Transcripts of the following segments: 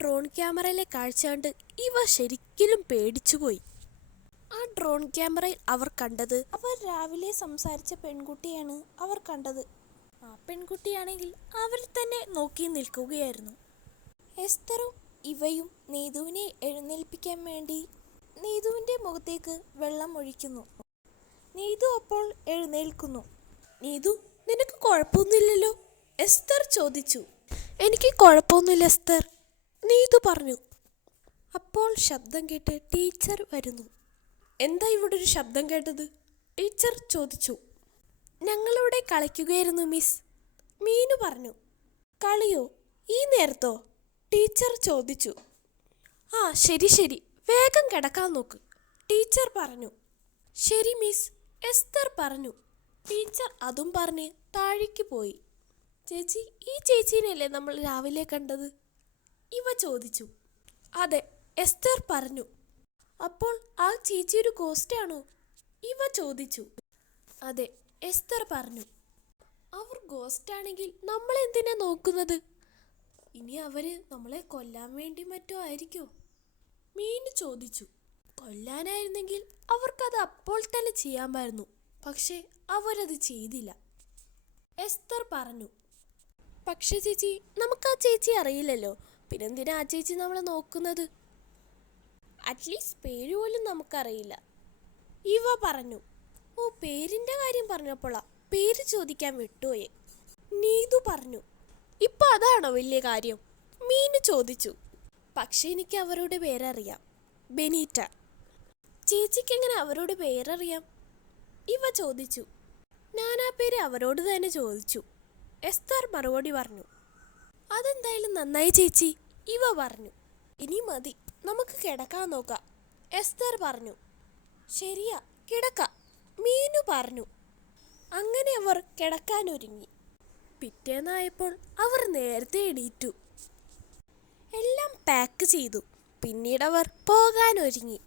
Drone ക്യാമറയിലെ കാഴ്ച കണ്ട് ഇവ ശരിക്കും പേടിച്ചുപോയി. ആ ഡ്രോൺ ക്യാമറയിൽ അവർ കണ്ടത് അവർ രാവിലെ സംസാരിച്ച പെൺകുട്ടിയാണ് അവർ കണ്ടത്. ആ പെൺകുട്ടിയാണെങ്കിൽ അവരെ തന്നെ നോക്കി നിൽക്കുകയായിരുന്നു. എസ്തറും ഇവയും നീതുവിനെ എഴുന്നേൽപ്പിക്കാൻ വേണ്ടി നീതുവിൻ്റെ മുഖത്തേക്ക് വെള്ളം ഒഴിക്കുന്നു. നീതു അപ്പോൾ എഴുന്നേൽക്കുന്നു. നീതു, നിനക്ക് കുഴപ്പമൊന്നുമില്ലല്ലോ? എസ്തർ ചോദിച്ചു. എനിക്ക് കുഴപ്പമൊന്നുമില്ല എസ്തർ, നീതു പറഞ്ഞു. അപ്പോൾ ശബ്ദം കേട്ട് ടീച്ചർ വരുന്നു. എന്താ ഇവിടെ ഒരു ശബ്ദം കേട്ടത്? ടീച്ചർ ചോദിച്ചു. ഞങ്ങളിവിടെ കളിക്കുകയായിരുന്നു മിസ്, മീനു പറഞ്ഞു. കളിയോ? ഈ നേരത്തോ? ടീച്ചർ ചോദിച്ചു. ആ ശരി ശരി, വേഗം കിടക്കാൻ നോക്ക്, ടീച്ചർ പറഞ്ഞു. ശരി മിസ്, എസ്തർ പറഞ്ഞു. ടീച്ചർ അതും പറഞ്ഞ് താഴേക്ക് പോയി. ചേച്ചി, ഈ ചേച്ചീനെയല്ലേ നമ്മൾ രാവിലെ കണ്ടത്? ഇവ ചോദിച്ചു. അതെ, എസ്തർ പറഞ്ഞു. അപ്പോൾ ആ ചേച്ചി ഒരു ഗോസ്റ്റാണോ? ഇവ ചോദിച്ചു. അതെ, എസ്തർ പറഞ്ഞു. അവർ ഗോസ്റ്റാണെങ്കിൽ നമ്മളെന്തിനാ നോക്കുന്നത്? ഇനി അവര് നമ്മളെ കൊല്ലാൻ വേണ്ടി മറ്റോ ആയിരിക്കോ? മീനു ചോദിച്ചു. കൊല്ലാനായിരുന്നെങ്കിൽ അവർക്കത് അപ്പോൾ തന്നെ ചെയ്യാമായിരുന്നു, പക്ഷേ അവരത് ചെയ്തില്ല, എസ്തർ പറഞ്ഞു. പക്ഷേ ചേച്ചി, നമുക്ക് ആ ചേച്ചി അറിയില്ലല്ലോ, പിന്നെന്തിനാ ആ ചേച്ചി നമ്മളെ നോക്കുന്നത്? അറ്റ്ലീസ്റ്റ് പേര് പോലും നമുക്കറിയില്ല, ഇവ പറഞ്ഞു. ഓ, പേരിൻ്റെ കാര്യം പറഞ്ഞപ്പോളാ പേര് ചോദിക്കാൻ വിട്ടുപോയെ, നീതു പറഞ്ഞു. ഇപ്പൊ അതാണോ വലിയ കാര്യം? മീനു ചോദിച്ചു. പക്ഷെ എനിക്ക് അവരുടെ പേരറിയാം, ബെനീറ്റ. ചേച്ചിക്ക് എങ്ങനെ അവരുടെ പേരറിയാം? ഇവ ചോദിച്ചു. ഞാൻ ആ പേര് അവരോട് തന്നെ ചോദിച്ചു, എസ്തർ മറുപടി പറഞ്ഞു. അതെന്തായാലും നന്നായി ചേച്ചി, ഇവ പറഞ്ഞു. ഇനി മതി, നമുക്ക് കിടക്കാൻ നോക്കാം, എസ്തർ പറഞ്ഞു. ശരിയാ, കിടക്കാം, മീനു പറഞ്ഞു. അങ്ങനെ അവർ കിടക്കാനൊരുങ്ങി. പിറ്റേന്നായപ്പോൾ അവർ നേരത്തെ എണീറ്റു. എല്ലാം പാക്ക് ചെയ്തു. പിന്നീട് അവർ പോകാനൊരുങ്ങി.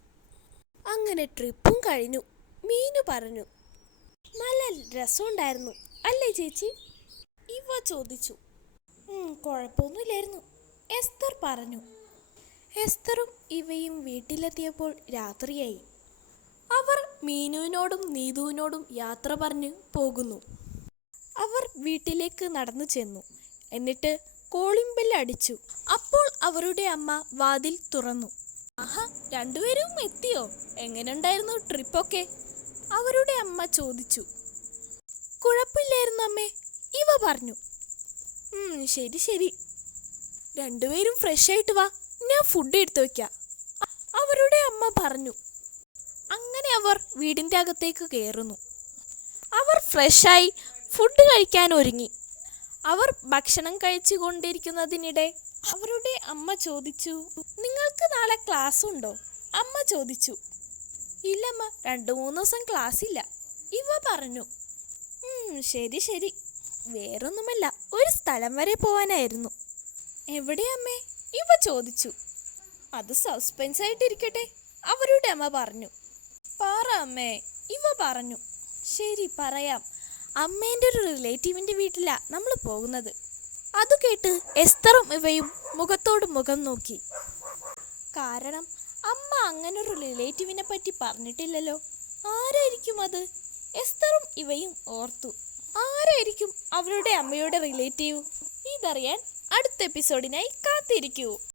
അങ്ങനെ ട്രിപ്പും കഴിഞ്ഞു, മീനു പറഞ്ഞു. നല്ല രസമുണ്ടായിരുന്നു അല്ലേ ചേച്ചി? ഇവ ചോദിച്ചു. കുഴപ്പമൊന്നുമില്ലായിരുന്നു, എസ്തർ പറഞ്ഞു. എസ്തറും ഇവയും വീട്ടിലെത്തിയപ്പോൾ രാത്രിയായി. അവർ മീനുവിനോടും നീതുവിനോടും യാത്ര പറഞ്ഞ് പോകുന്നു. അവർ വീട്ടിലേക്ക് നടന്നു ചെന്നു. എന്നിട്ട് കോളിംഗ് ബെൽ അടിച്ചു. അപ്പോൾ അവരുടെ അമ്മ വാതിൽ തുറന്നു. ആഹാ, രണ്ടുപേരും എത്തിയോ? എങ്ങനെയുണ്ടായിരുന്നു ട്രിപ്പൊക്കെ? അവരുടെ അമ്മ ചോദിച്ചു. കുഴപ്പമില്ലായിരുന്നു അമ്മേ, ഇവ പറഞ്ഞു. ശരി ശരി, രണ്ടുപേരും ഫ്രഷ് ആയിട്ട് വാ, ഞാൻ ഫുഡ് എടുത്തു വയ്ക്കാം, അവരുടെ അമ്മ പറഞ്ഞു. അങ്ങനെ അവർ വീടിൻ്റെ അകത്തേക്ക് കയറുന്നു. അവർ ഫ്രഷായി ഫുഡ് കഴിക്കാൻ ഒരുങ്ങി. അവർ ഭക്ഷണം കഴിച്ചു കൊണ്ടിരിക്കുന്നതിനിടെ അവരുടെ അമ്മ ചോദിച്ചു. നിങ്ങൾക്ക് നാളെ ക്ലാസ് ഉണ്ടോ? അമ്മ ചോദിച്ചു. ഇല്ലമ്മ, 2-3 ദിവസം ക്ലാസ് ഇല്ല, ഇവ പറഞ്ഞു. ശരി ശരി, വേറൊന്നുമല്ല, ഒരു സ്ഥലം വരെ പോവാനായിരുന്നു. എവിടെയമ്മേ? ഇവ ചോദിച്ചു. അത് സസ്പെൻസ് ആയിട്ടിരിക്കട്ടെ, അവരുടെ അമ്മ പറഞ്ഞു. പറ അമ്മേ, ഇവ പറഞ്ഞു. ശരി, പറയാം. അമ്മേൻ്റെ ഒരു റിലേറ്റീവിൻ്റെ വീട്ടിലാണ് നമ്മൾ പോകുന്നത്. അത് കേട്ട് എസ്തറും ഇവയും മുഖത്തോട് മുഖം നോക്കി. കാരണം അമ്മ അങ്ങനെ ഒരു റിലേറ്റീവിനെ പറ്റി പറഞ്ഞിട്ടില്ലല്ലോ. ആരായിരിക്കും അത്? എസ്തറും ഇവയും ഓർത്തു. ആരായിരിക്കും അവരുടെ അമ്മയുടെ റിലേറ്റീവ്? ഇതറിയാൻ അടുത്ത എപ്പിസോഡിനായി കാത്തിരിക്കൂ.